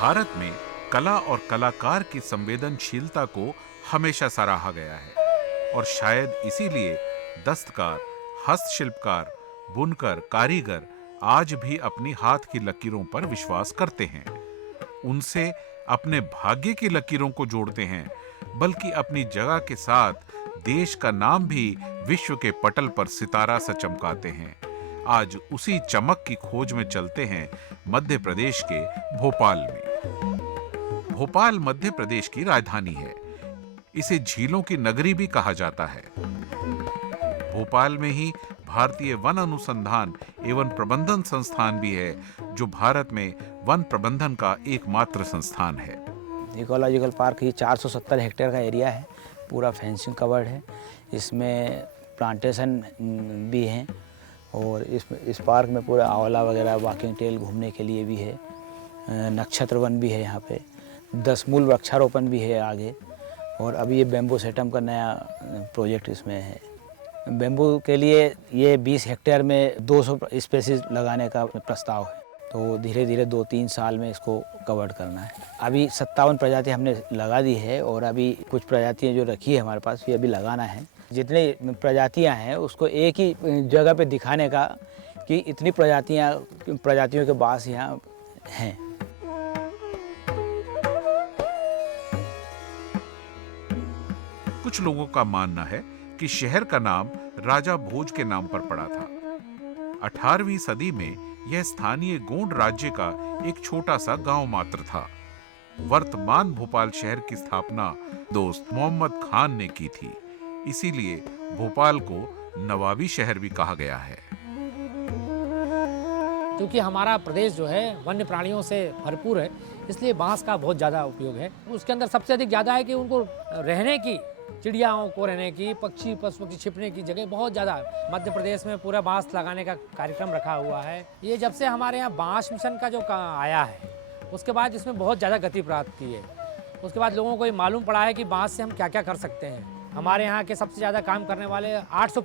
भारत में कला और कलाकार की संवेदनशीलता को हमेशा सराहा गया है और शायद इसीलिए दस्तकार, हस्तशिल्पकार, बुनकर, कारीगर आज भी अपनी हाथ की लकीरों पर विश्वास करते हैं। उनसे अपने भाग्य की लकीरों को जोड़ते हैं, बल्कि अपनी जगह के साथ देश का नाम भी विश्व के पटल पर सितारा सा चमकाते हैं। आज उसी चमक की खोज में चलते हैं मध्य प्रदेश के भोपाल में। भोपाल मध्य प्रदेश की राजधानी है। इसे झीलों की नगरी भी कहा जाता है। भोपाल में ही भारतीय वन अनुसंधान एवं प्रबंधन संस्थान भी है, जो भारत में वन प्रबंधन का एकमात्र संस्थान है। इकोलॉजिकल पार्क ही 470 हेक्टेयर का एरिया है, पूरा फेंसिंग कवर्ड है। इसमें प्लांटेशन भी हैं और इस पार्क में पूरा आंवला वगैरह वॉकिंग ट्रेल घूमने के लिए भी है। नक्षत्र वन भी है यहाँ पे, 10 मूल वृक्षारोपण भी है आगे। और अभी ये बेम्बू सेटम का नया प्रोजेक्ट इसमें है। बेम्बू के लिए ये 20 हेक्टेयर में 200 स्पेसीज लगाने का प्रस्ताव है, तो धीरे धीरे 2-3 साल में इसको कवर करना है। अभी 57 प्रजाति हमने लगा दी है और अभी कुछ प्रजातियाँ जो रखी है हमारे पास, ये अभी लगाना है। जितनी प्रजातियाँ हैं उसको एक ही जगह पे दिखाने का कि इतनी प्रजातियों के बास यहाँ हैं। कुछ लोगों का मानना है कि शहर का नाम राजा भोज के नाम पर पड़ा था। 18वीं सदी में यह स्थानीय गोंड राज्य का एक छोटा सा गांव मात्र था। वर्तमान भोपाल शहर की स्थापना दोस्त मोहम्मद खान ने की थी, इसीलिए भोपाल को नवाबी शहर भी कहा गया है। क्योंकि हमारा प्रदेश जो है वन्य प्राणियों से भरपूर है, इसलिए बांस का बहुत ज़्यादा उपयोग है। उसके अंदर सबसे अधिक ज़्यादा है कि उनको रहने की, चिड़ियाओं को रहने की, पक्षी पशु की छिपने की जगह बहुत ज़्यादा। मध्य प्रदेश में पूरा बांस लगाने का कार्यक्रम रखा हुआ है। ये जब से हमारे यहाँ बांस मिशन का जो आया है, उसके बाद इसमें बहुत ज़्यादा गति प्राप्त की है। उसके बाद लोगों को ये मालूम पड़ा है कि बांस से हम क्या क्या कर सकते हैं। हमारे यहाँ के सबसे ज़्यादा काम करने वाले 800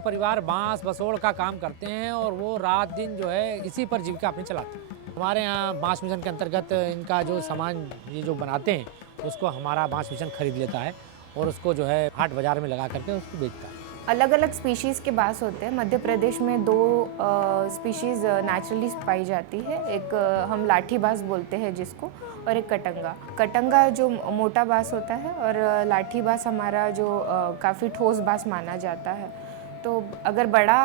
परिवार बांस बसोड़ का काम करते हैं और वो रात दिन जो है इसी पर जीविका अपनी चलाते हैं। हमारे यहाँ बांस मिशन के अंतर्गत इनका जो सामान ये जो बनाते हैं, उसको हमारा बांस मिशन खरीद लेता है और उसको जो है हाट बाजार में लगा करके उसको बेचता है। अलग अलग स्पीशीज़ के बांस होते हैं। मध्य प्रदेश में 2 स्पीशीज़ नेचुरली पाई जाती है। एक हम लाठी बांस बोलते हैं जिसको, और एक कटंगा। कटंगा जो मोटा बांस होता है और लाठी बांस हमारा जो काफ़ी ठोस बांस माना जाता है। तो अगर बड़ा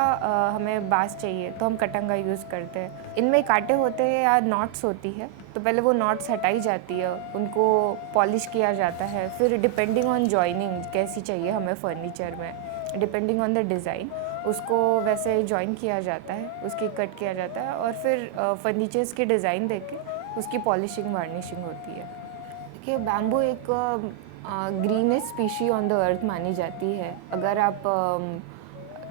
हमें बांस चाहिए तो हम कटंगा यूज़ करते हैं। इनमें कांटे होते हैं या नॉट्स होती है, तो पहले वो नॉट्स हटाई जाती है, उनको पॉलिश किया जाता है। फिर डिपेंडिंग ऑन जॉइनिंग कैसी चाहिए हमें फर्नीचर में, डिपेंडिंग ऑन द डिज़ाइन, उसको वैसे जॉइन किया जाता है, उसकी कट किया जाता है और फिर फर्नीचर्स की डिज़ाइन देके उसकी पॉलिशिंग वार्निशिंग होती है। देखिए, बैम्बू एक greenest species on the earth मानी जाती है। अगर आप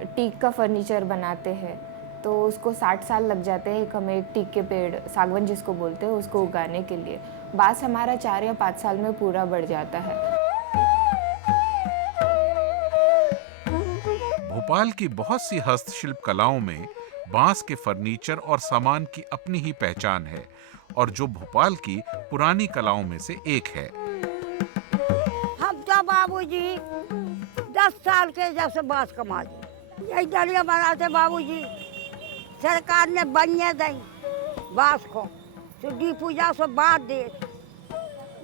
टीक का फर्नीचर बनाते हैं तो उसको 60 साल लग जाते हैं हमें एक टीक के पेड़, सागवन जिसको बोलते हैं, उसको उगाने के लिए। बांस हमारा 4 या 5 साल में पूरा बढ़ जाता है। भोपाल की बहुत सी हस्तशिल्प कलाओं में बांस के फर्नीचर और सामान की अपनी ही पहचान है और जो भोपाल की पुरानी कलाओं में से एक है। हम तो बाबूजी 10 साल के जब से बांस कमा ली, यही डलिया बनाते बाबूजी। सरकार ने बनिए दी बांस को, सुधी पूजा से बांट दे,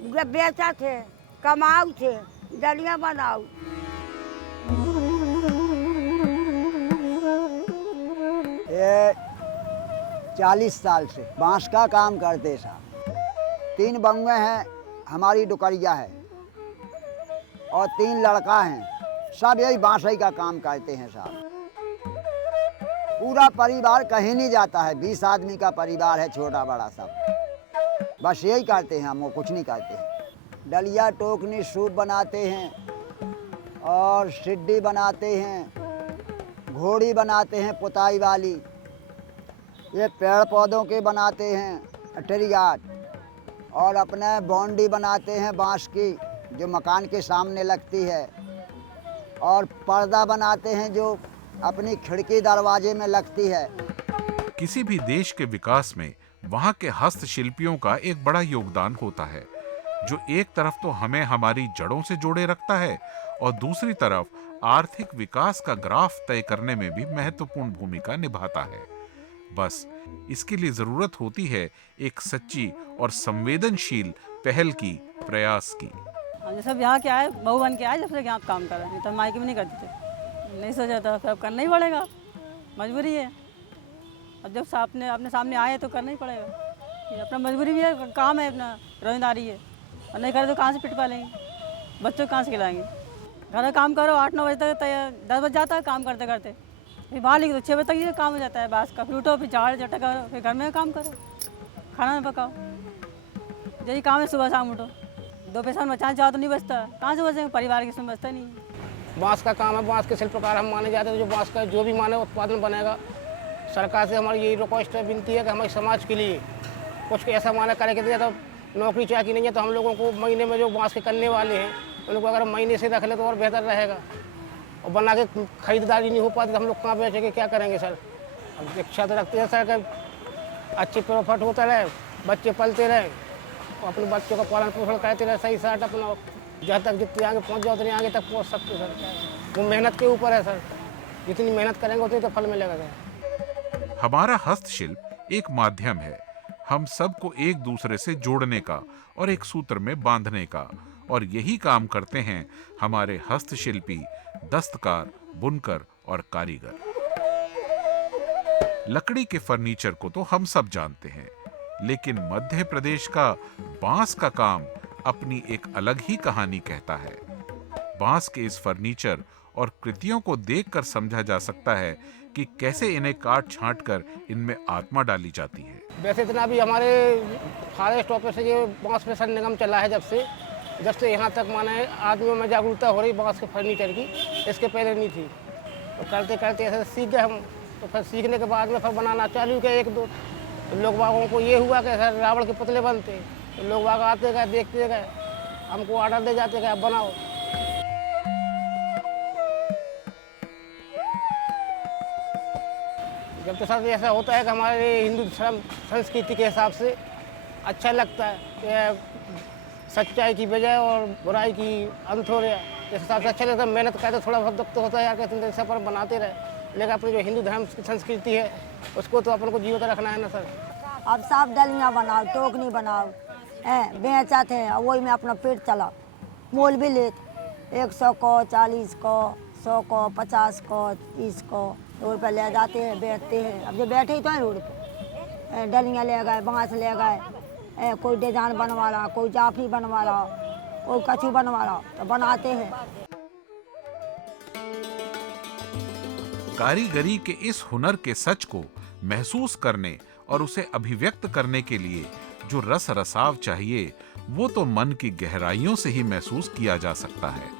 जब बेचा थे, कमाऊ थे, डलिया बनाऊ। ये 40 साल से बांस का काम करते साहब। 3 बउए हैं, हमारी डुकरिया है और 3 लड़का हैं, सब यही बांसई का काम करते हैं साहब। पूरा परिवार कहीं नहीं जाता है, 20 आदमी का परिवार है, छोटा बड़ा सब, बस यही करते हैं, हम वो कुछ नहीं करते हैं। डलिया टोकनी सूप बनाते हैं और सिड्डी बनाते हैं, घोड़ी बनाते हैं पुताई वाली, ये पेड़ पौधों के बनाते हैं ट्रीगार्ड, और अपने बाउंड्री बनाते हैं बांस की जो मकान के सामने लगती है, और पर्दा बनाते हैं जो अपनी खिड़की दरवाजे में लगती है। किसी भी देश के विकास में वहां के हस्तशिल्पियों का एक बड़ा योगदान होता है, जो एक तरफ तो हमें हमारी जड़ों से जोड़े रखता है और दूसरी तरफ आर्थिक विकास का ग्राफ तय करने में भी महत्वपूर्ण भूमिका निभाता है। बस इसके लिए जरूरत होती है एक सच्ची और संवेदनशील पहल की, प्रयास की। हम सब यहाँ के आए, बहू बन के आए, जब से यहाँ काम कर रहे हैं, तो मायके में नहीं करते थे, नहीं सोचा था, फिर अब करना ही पड़ेगा, मजबूरी है। अब जब अपने सामने आए तो करना ही पड़ेगा, ये अपना मजबूरी भी है, काम है, अपना रोजगारी है, और नहीं करे तो कहाँ से पेट पालेंगे, बच्चों को कहाँ से खिलाएंगे। घर में काम करो 8-9 बजे तक, 10 बज जाता है काम करते करते, फिर बाहर निकलो 6 बजे तक ये काम हो जाता है, बास का फिर उठो, फिर झाड़ झटक करो, फिर घर में काम करो, खाना पकाओ, यही काम है। सुबह शाम उठो, 2 पैसा बचाना चाहो तो नहीं बचता, कहाँ से बचेंगे, परिवार के इसमें बचता नहीं। बांस का काम है, बांस के शिल्पकार हम माने जाते हैं, जो बांस का जो भी माने उत्पादन बनेगा। सरकार से हमारी यही रिक्वेस्ट है, विनती है कि हमारे समाज के लिए कुछ ऐसा माना करे कि तो नौकरी चाकरी नहीं है, तो हम लोगों को महीने में जो बांस के करने वाले हैं उनको अगर महीने से रख ले तो और बेहतर रहेगा। और बना के खरीदारी नहीं हो पाती तो हम लोग कहाँ बेचेंगे, क्या करेंगे सर। हम इच्छा तो रखते हैं सर कि अच्छी प्रॉफिट होता रहे, बच्चे पलते रहे, अपने बच्चों का पालन पोषण करते रहे, सही साट अपना जहाँ तक जितने आगे पहुँच जाओ उतने आगे तक पहुँच सकते सर। वो मेहनत के ऊपर है सर, जितनी मेहनत करेंगे उतनी तो फल मिलेगा सर। हमारा हस्तशिल्प एक माध्यम है हम सबको एक दूसरे से जोड़ने का और एक सूत्र में बांधने का, और यही काम करते हैं हमारे हस्तशिल्पी, दस्तकार, बुनकर और कारीगर। लकड़ी के फर्नीचर को तो हम सब जानते हैं, लेकिन मध्य प्रदेश का बांस का काम अपनी एक अलग ही कहानी कहता है। बांस के इस फर्नीचर और कृतियों को देखकर समझा जा सकता है कि कैसे इन्हें काट छांट कर इनमें आत्मा डाली जाती है। वैसे इतना भी हमारे फॉरेस्ट ऑफिस से ये बांस मिशन निगम चला है, जब से यहाँ तक माने आदमियों में जागरूकता हो रही बांस के फर्नीचर की, इसके पहले नहीं थी। तो करते करते ऐसे सीख गए हम, तो फिर सीखने के बाद में फिर बनाना चालू किया 1-2। तो लोग बागों को ये हुआ कि सर रावण के पुतले बनते, तो लोग बाग आते गए, देखते गए, हमको ऑर्डर दे जाते गए, बनाओ। जब तो सर ऐसा होता है कि हमारे हिंदू धर्म संस्कृति के हिसाब से अच्छा लगता है कि सच्चाई की बजाय और बुराई की अंत हो रहा है, इस हिसाब से अच्छा लगता है। मेहनत करते थोड़ा बहुत दुख तो होता है यार, कहते सब पर बनाते रहे, लेकिन अपनी जो हिंदू धर्म की संस्कृति है उसको तो अपन को जीवित रखना है ना सर। अब सब डलियाँ बनाओ, टोकनी बनाओ, बेचते हैं, और वही में अपना पेट चलाओ। मोल भी लेते 100 को, 40 को, 100 को, 50 को, 30 को, रोड पर ले जाते हैं, बेचते हैं। अब जो बैठे ही तो हैं रोड पे, डलियाँ ले गए, बांस ले गए, कोई डिजाइन बनवा रहा, कोई जाफरी बनवा रहा, कोई कछू बनवा रहा, तो बनाते हैं। कारीगरी के इस हुनर के सच को महसूस करने और उसे अभिव्यक्त करने के लिए जो रस रसाव चाहिए, वो तो मन की गहराइयों से ही महसूस किया जा सकता है।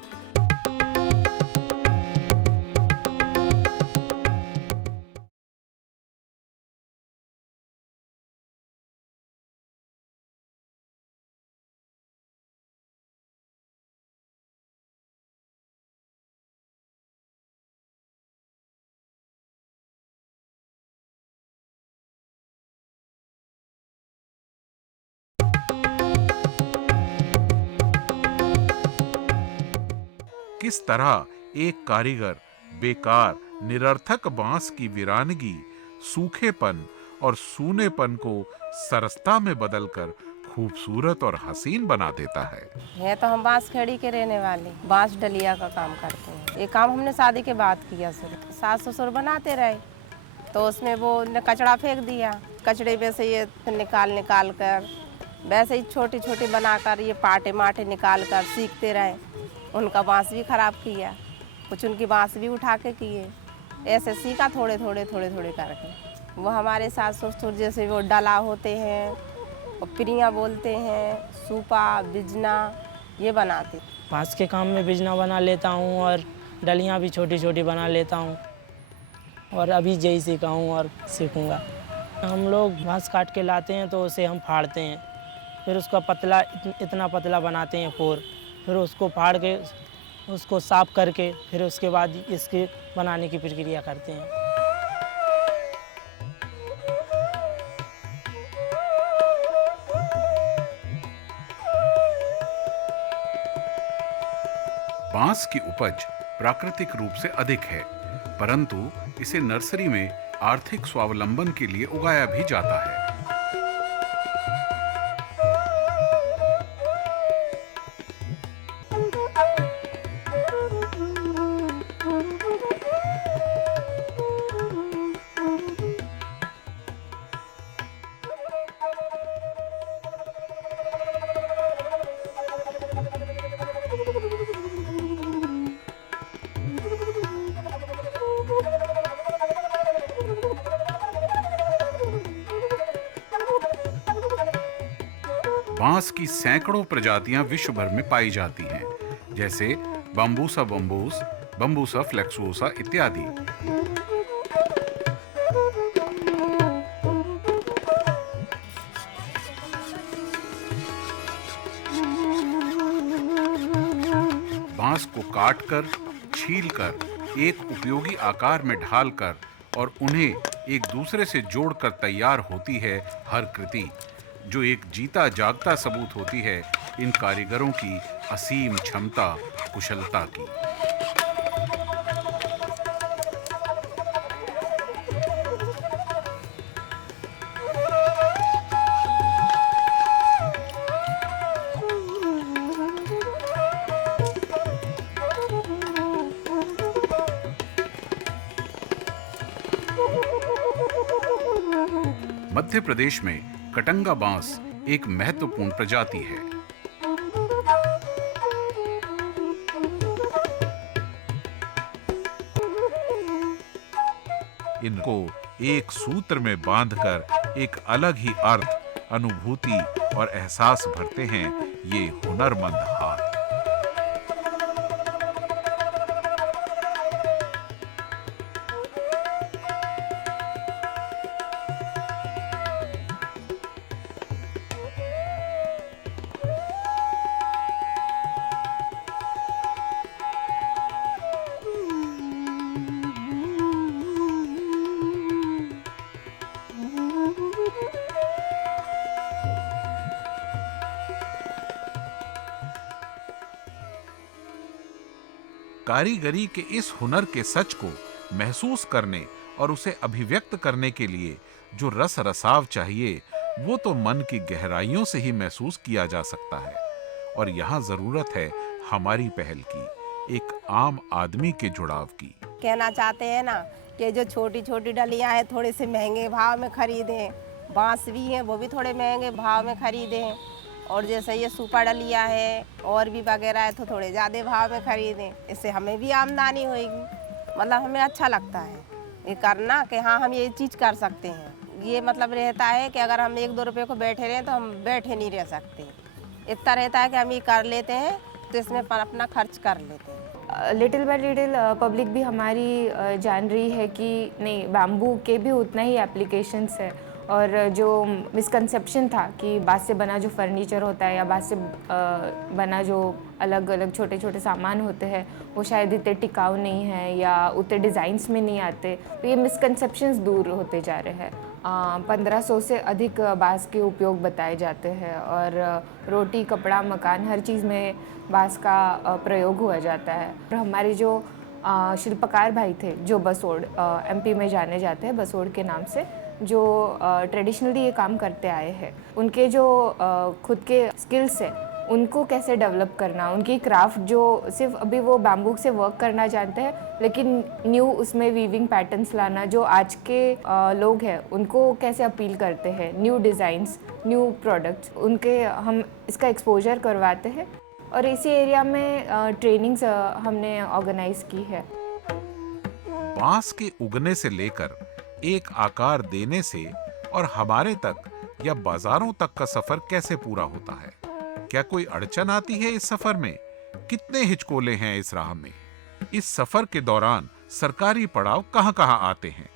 किस तरह एक कारीगर बेकार निरर्थक बांस की वीरानगी, सूखेपन और सूनेपन को सरसता में बदलकर खूबसूरत और हसीन बना देता है। तो हम बांस खेड़ी के रहने वाले, बांस डलिया का काम करते हैं। ये काम हमने शादी के बाद किया सर। सास ससुर बनाते रहे तो उसमें वो कचड़ा फेंक दिया, कचड़े में से ये निकाल कर वैसे ही छोटी छोटी बनाकर ये पाटे माटे निकाल कर सीखते रहे। उनका बांस भी खराब किया, कुछ उनकी बांस भी उठा के किए, ऐसे सीखा थोड़े थोड़े करके। वो हमारे सास ससुर जैसे वो डला होते हैं और पिरियाँ बोलते हैं, सूपा बिजना ये बनाते। बांस के काम में बिजना बना लेता हूँ और डलियाँ भी छोटी छोटी बना लेता हूँ, और अभी यही सीखा हूँ और सीखूँगा। हम लोग बांस काट के लाते हैं तो उसे हम फाड़ते हैं, फिर उसका पतला इतना पतला बनाते हैं फोर, फिर उसको फाड़ के उसको साफ करके फिर उसके बाद इसके बनाने की प्रक्रिया करते हैं। बांस की उपज प्राकृतिक रूप से अधिक है, परंतु इसे नर्सरी में आर्थिक स्वावलंबन के लिए उगाया भी जाता है। बांस की सैकड़ों प्रजातियां विश्व भर में पाई जाती हैं, जैसे बम्बूसा बम्बूस, बम्बूसा फ्लेक्सुओसा इत्यादि। बांस को काटकर, छीलकर, एक उपयोगी आकार में ढालकर और उन्हें एक दूसरे से जोड़कर तैयार होती है हर कृति, जो एक जीता जागता सबूत होती है इन कारीगरों की असीम क्षमता, कुशलता की। मध्य प्रदेश में कटंगा बांस एक महत्वपूर्ण प्रजाति है। इनको एक सूत्र में बांधकर एक अलग ही अर्थ, अनुभूति और एहसास भरते हैं ये हुनरमंद हाथ। कारीगरी के इस हुनर के सच को महसूस करने और उसे अभिव्यक्त करने के लिए जो रस रसाव चाहिए, वो तो मन की गहराइयों से ही महसूस किया जा सकता है। और यहाँ जरूरत है हमारी पहल की, एक आम आदमी के जुड़ाव की। कहना चाहते हैं ना कि जो छोटी छोटी डलियां हैं थोड़े से महंगे भाव में खरीदें, बांस भी हैं वो भी थोड़े महंगे भाव में खरीदें, और जैसे ये सुपर डलिया है और भी वगैरह है तो थोड़े ज़्यादा भाव में खरीदें, इससे हमें भी आमदनी होगी। मतलब हमें अच्छा लगता है ये करना कि हाँ हम ये चीज़ कर सकते हैं। ये मतलब रहता है कि अगर हम 1-2 रुपये को बैठे रहें तो हम बैठे नहीं रह सकते। इतना रहता है कि हम ये कर लेते हैं तो इसमें अपना खर्च कर लेते हैं। लिटिल बाय लिटिल पब्लिक भी हमारी जान रही है कि नहीं, बैम्बू के भी उतना ही एप्लीकेशंस है। और जो मिसकंसेप्शन था कि बांस से बना जो फर्नीचर होता है या बांस से बना जो अलग अलग छोटे छोटे सामान होते हैं वो शायद इतने टिकाऊ नहीं है या उतने डिज़ाइंस में नहीं आते, तो ये मिसकंसेप्शंस दूर होते जा रहे हैं। 1500 से अधिक बांस के उपयोग बताए जाते हैं और रोटी, कपड़ा, मकान, हर चीज़ में बांस का प्रयोग हुआ जाता है। और हमारे जो शिल्पकार भाई थे जो बसोड़, MP में जाने जाते हैं बसोड़ के नाम से, जो ट्रेडिशनली ये काम करते आए हैं, उनके जो खुद के स्किल्स हैं उनको कैसे डेवलप करना, उनकी क्राफ्ट जो सिर्फ अभी वो बैम्बू से वर्क करना जानते हैं लेकिन न्यू उसमें वीविंग पैटर्न्स लाना जो आज के लोग हैं उनको कैसे अपील करते हैं, न्यू डिज़ाइंस, न्यू प्रोडक्ट्स, उनके हम इसका एक्सपोजर करवाते हैं। और इसी एरिया में ट्रेनिंग्स हमने ऑर्गेनाइज की है। बांस के उगने से लेकर एक आकार देने से और हमारे तक या बाजारों तक का सफर कैसे पूरा होता है? क्या कोई अड़चन आती है इस सफर में? कितने हिचकोले हैं इस राह में? इस सफर के दौरान सरकारी पड़ाव कहां-कहां आते हैं?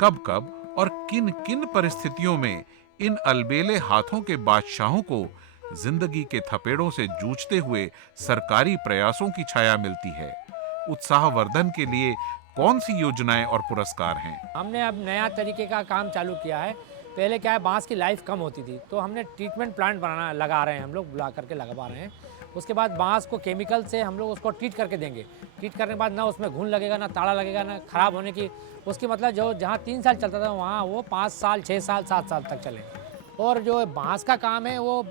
कब-कब और किन-किन परिस्थितियों में इन अलबेले हाथों के बादशाहों को जिंदगी के थपेड़ों से जूझते हुए सरकारी प्रयासों की छाया मिलती है? उत्साहवर्धन के लिए कौन सी योजनाएं और पुरस्कार हैं? हमने अब नया तरीके का काम चालू किया है। पहले क्या है, बांस की लाइफ कम होती थी, तो हमने ट्रीटमेंट प्लांट लगा रहे हैं, हम लोग बुला करके लगवा रहे हैं। उसके बाद बांस को केमिकल से हम लोग उसको ट्रीट करके देंगे। ट्रीट करने के बाद ना उसमें घुन लगेगा, ना ताड़ा लगेगा, ना ख़राब होने की उसकी मतलब जो जहाँ 3 साल चलता था वहाँ वो 5 साल, 6 साल, 7 साल तक चलेगा। और जो बांस का काम है वो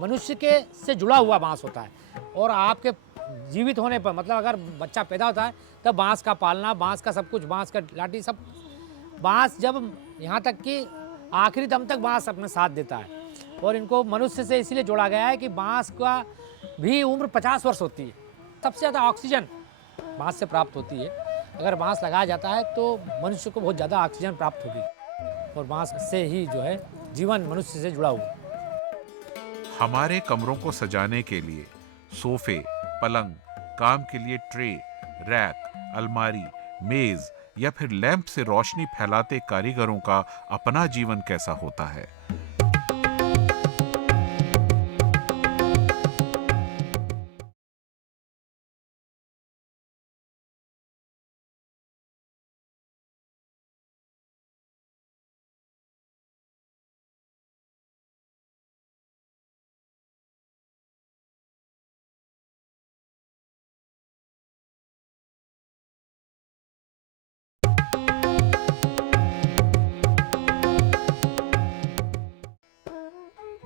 मनुष्य के से जुड़ा हुआ बांस होता है, और आपके जीवित होने पर मतलब अगर बच्चा पैदा होता है तब बांस का पालना, बांस का सब कुछ, बांस का लाठी सब, बांस जब यहाँ तक कि आखिरी दम तक बांस अपने साथ देता है। और इनको मनुष्य से इसीलिए जोड़ा गया है कि बांस का भी उम्र 50 वर्ष होती है। सबसे ज़्यादा ऑक्सीजन बांस से प्राप्त होती है। अगर बांस लगाया जाता है तो मनुष्य को बहुत ज़्यादा ऑक्सीजन प्राप्त होगी, और बांस से ही जो है जीवन मनुष्य से जुड़ा हुआ। हमारे कमरों को सजाने के लिए सोफे, पलंग, काम के लिए ट्रे, रैक, अलमारी, मेज या फिर लैंप से रोशनी फैलाते कारीगरों का अपना जीवन कैसा होता है।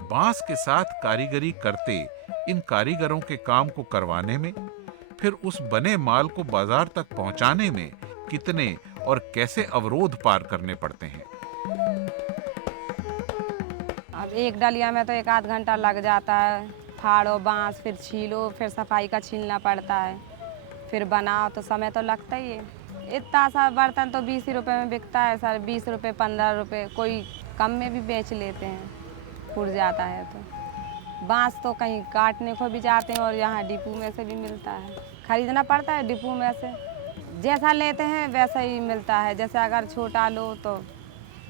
बांस के साथ कारीगरी करते इन कारीगरों के काम को करवाने में, फिर उस बने माल को बाजार तक पहुंचाने में कितने और कैसे अवरोध पार करने पड़ते हैं। अब एक डलिया में तो 1 आध घंटा लग जाता है। फाड़ो बांस, फिर छीलो, फिर सफाई का छीलना पड़ता है, फिर बनाओ, तो समय तो लगता ही है। इतना सा बर्तन तो 20 रुपए में बिकता है सर, 20 रुपए, 15 रुपए, कोई कम में भी बेच लेते हैं, फूट जाता है। तो बांस तो कहीं काटने को भी जाते हैं और यहाँ डिपो में से भी मिलता है, खरीदना पड़ता है डिपो में से। जैसा लेते हैं वैसा ही मिलता है। जैसे अगर छोटा लो तो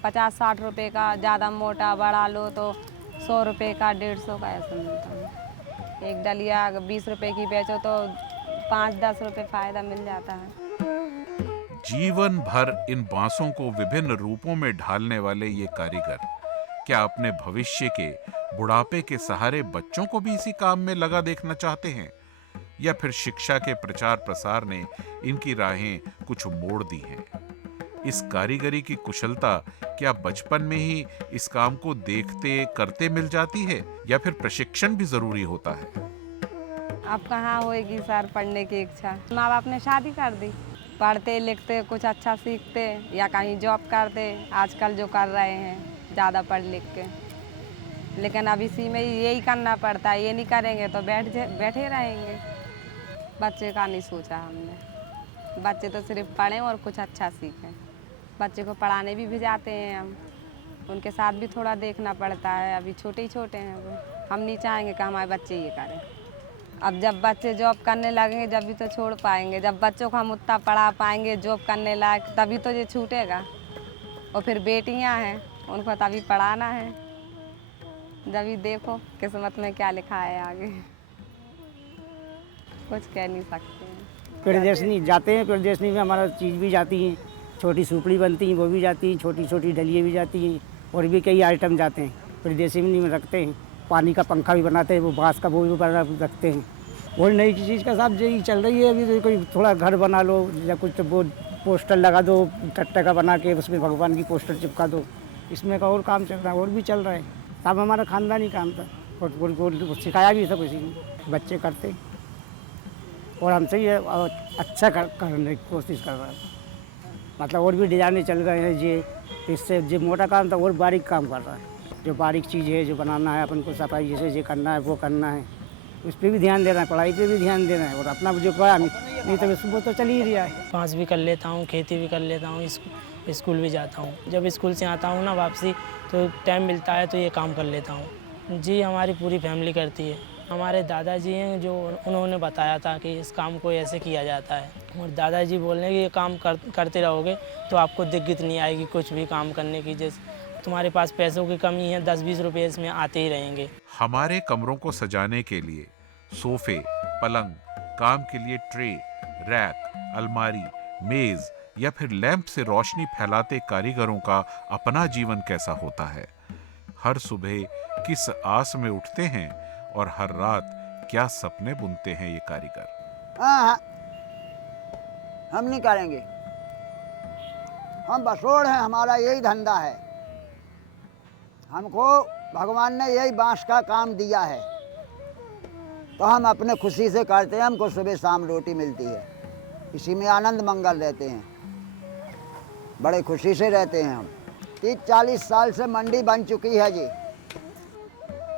50-60 रुपए का, ज़्यादा मोटा बड़ा लो तो 100 रुपए का, 150 का ऐसा मिलता है। एक डलिया 20 रुपए की बेचो तो 5-10 रुपए फ़ायदा मिल जाता है। जीवन भर इन बांसों को विभिन्न रूपों में ढालने वाले ये कारीगर क्या अपने भविष्य के बुढ़ापे के सहारे बच्चों को भी इसी काम में लगा देखना चाहते हैं, या फिर शिक्षा के प्रचार प्रसार ने इनकी राहें कुछ मोड़ दी हैं? इस कारीगरी की कुशलता क्या बचपन में ही इस काम को देखते करते मिल जाती है, या फिर प्रशिक्षण भी जरूरी होता है? अब कहाँ होएगी सर पढ़ने की इच्छा। माँ बाप ने शादी कर दी, पढ़ते लिखते कुछ अच्छा सीखते या कहीं जॉब करते, आजकल जो कर रहे हैं ज़्यादा पढ़ लिख के। लेकिन अब इसी में यही करना पड़ता है, ये नहीं करेंगे तो बैठे रहेंगे। बच्चे का नहीं सोचा हमने, बच्चे तो सिर्फ पढ़ें और कुछ अच्छा सीखें। बच्चे को पढ़ाने भी भिजाते हैं हम, उनके साथ भी थोड़ा देखना पड़ता है। अभी छोटे ही छोटे हैं वो, हम नहीं चाहेंगे कि हमारे बच्चे ये करें। अब जब बच्चे जॉब करने लगेंगे जब भी तो छोड़ पाएंगे। जब बच्चों को हम उतना पढ़ा पाएंगे जॉब करने लायक, तभी तो ये छूटेगा। और फिर बेटियां हैं, उनको तभी पढ़ाना है। जब भी देखो किस्मत में क्या लिखा है आगे, कुछ कह नहीं सकते। प्रदर्शनी जाते हैं, प्रदर्शनी में हमारा चीज़ भी जाती है, छोटी सुपड़ी बनती हैं वो भी जाती हैं, छोटी छोटी डलियाँ भी जाती हैं, और भी कई आइटम जाते हैं प्रदर्शनी में रखते हैं। पानी का पंखा भी बनाते हैं, वो बांस का वो भी बना रखते हैं। और नई चीज़ का साथ यही चल रही है अभी, तो कोई थोड़ा घर बना लो या कुछ तो वो पोस्टर लगा दो टट्टा का बना के, उसमें भगवान की पोस्टर चिपका दो। इसमें का और काम चल रहा है, और भी चल रहा है। सब हमारा खानदानी काम था, और सिखाया भी था किसी ने, बच्चे करते और हमसे ये अच्छा करने की कोशिश कर रहा है। मतलब और भी डिजाइने चल रहे हैं जी, इससे जो मोटा काम था और बारीक काम कर रहा है। जो बारीक चीज़ है जो बनाना है अपन को, सफाई जैसे जो करना है वो करना है, उस पर भी ध्यान देना है, पढ़ाई पे भी ध्यान देना है, और अपना जो करा नहीं तो वो तो चल ही रहा है। बांस भी कर लेता हूँ, खेती भी कर लेता हूँ, स्कूल भी जाता हूँ। जब स्कूल से आता हूँ ना वापसी, तो टाइम मिलता है तो ये काम कर लेता हूँ। जी हमारी पूरी फैमिली करती है। हमारे दादाजी हैं जो, उन्होंने बताया था कि इस काम को ऐसे किया जाता है, और दादाजी बोल रहे हैं कि ये काम करते रहोगे तो आपको दिक्कत नहीं आएगी कुछ भी काम करने की। जैसे तुम्हारे पास पैसों की कमी है, 10-20 रुपये इसमें आते ही रहेंगे। हमारे कमरों को सजाने के लिए सोफे, पलंग, काम के लिए ट्रे, रैक, अलमारी, मेज या फिर लैंप से रोशनी फैलाते कारीगरों का अपना जीवन कैसा होता है। हर सुबह किस आस में उठते हैं और हर रात क्या सपने बुनते हैं ये कारीगर। हाँ, हम नहीं करेंगे, हम बसोड़ हैं, हमारा यही धंधा है। हमको भगवान ने यही बांस का काम दिया है, तो हम अपने खुशी से करते हैं। हमको सुबह शाम रोटी मिलती है, इसी में आनंद मंगल रहते हैं, बड़े खुशी से रहते हैं। हम 30-40 साल से मंडी बन चुकी है जी,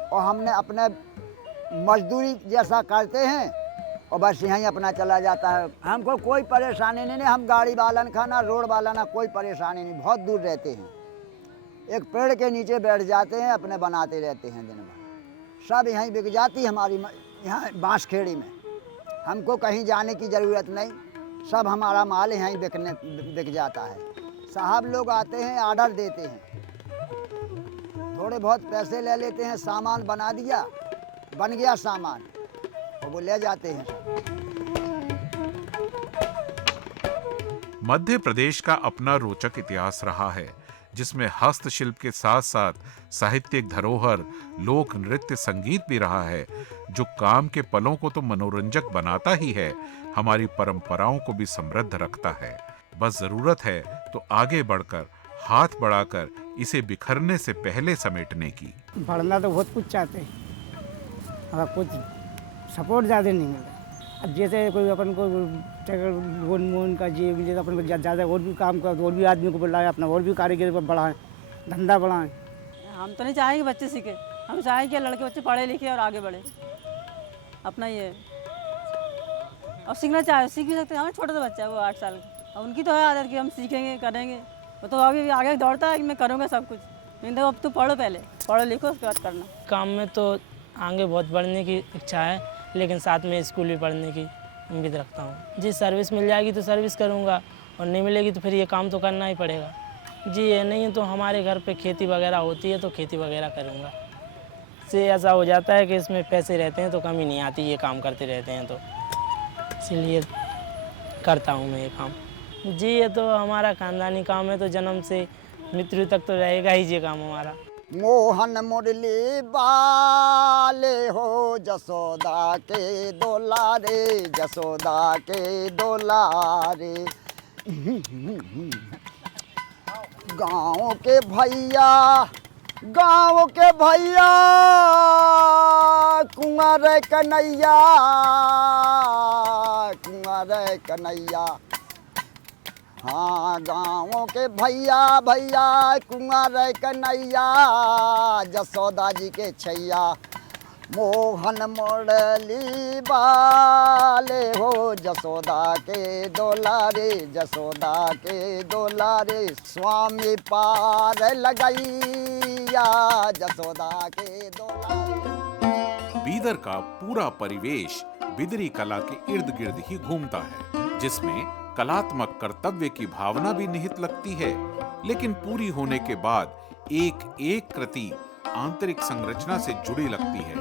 और हमने अपने मजदूरी जैसा करते हैं और बस यहीं अपना चला जाता है। हमको कोई परेशानी नहीं, हम गाड़ी वालन का ना रोड वाला ना कोई परेशानी नहीं, बहुत दूर रहते हैं। एक पेड़ के नीचे बैठ जाते हैं, अपने बनाते रहते हैं दिन भर। सब यहीं बिक जाती हमारी यहाँ बांसखेड़ी में, हमको कहीं जाने की ज़रूरत नहीं, सब हमारा माल यहीं बिक जाता है। साहब लोग आते हैं, ऑर्डर देते हैं, थोड़े बहुत पैसे ले लेते हैं, सामान बना दिया, बन गया सामान, और वो ले जाते हैं। मध्य प्रदेश का अपना रोचक इतिहास रहा है, जिसमें हस्तशिल्प के साथ साथ साहित्यिक धरोहर, लोक नृत्य, संगीत भी रहा है, जो काम के पलों को तो मनोरंजक बनाता ही है, हमारी परंपराओं को भी समृद्ध रखता है। बस जरूरत है तो आगे बढ़कर, हाथ बढ़ाकर इसे बिखरने से पहले समेटने की। बढ़ना तो बहुत कुछ चाहते हैं, अगर कुछ सपोर्ट ज़्यादा नहीं मिला। अब जैसे कोई अपन को लोन वोन का जी मिले तो अपन को ज़्यादा और भी काम कर, और भी आदमी को बुलाए, अपना और भी कारीगर बढ़ाएं, धंधा बढ़ाएं। हम तो नहीं चाहेंगे बच्चे सीखे, हम चाहेंगे कि लड़के बच्चे पढ़े लिखे और आगे बढ़े, अपना ये और सीखना चाहे सीख भी सकते हैं। हमें छोटा सा बच्चा है, वो 8 साल का, उनकी तो है आदत कि हम सीखेंगे करेंगे, वो तो आगे दौड़ता है कि मैं करूँगा सब कुछ। लेकिन तो अब तो पढ़ो, पहले पढ़ो लिखो, उसके बाद करना। काम में तो आगे बहुत बढ़ने की इच्छा है, लेकिन साथ में स्कूल भी पढ़ने की उम्मीद रखता हूँ जी। सर्विस मिल जाएगी तो सर्विस करूँगा, और नहीं मिलेगी तो फिर ये काम तो करना ही पड़ेगा जी। ये नहीं है तो हमारे घर पे खेती वगैरह होती है तो खेती वगैरह करूँगा। से ऐसा हो जाता है कि इसमें पैसे रहते हैं तो कमी नहीं आती, ये काम करते रहते हैं तो इसीलिए करता हूँ मैं ये काम जी। ये तो हमारा खानदानी काम है, तो जन्म से मृत्यु तक तो रहेगा ही ये काम हमारा। मोहन मुरली बाले हो जसोदा के दुलारे, जसोदा के दुलारे। गाँव के भैया, गाँव के भैया, कुंवर कन्हैया, कुंवर कन्हैया। हाँ, गाँव के भैया भैया, कुंवर कन्हैया, जसोदा जी के छैया। मोहन मुरली बाले हो जसोदा के दुलारे, जसोदा के दुलारे। स्वामी पार लगैया, जसोदा के दुलारे। बीदर का पूरा परिवेश बिदरी कला के इर्द गिर्द ही घूमता है, जिसमें कलात्मक कर्तव्य की भावना भी निहित लगती है, लेकिन पूरी होने के बाद एक एक कृति आंतरिक संरचना से जुड़ी लगती है।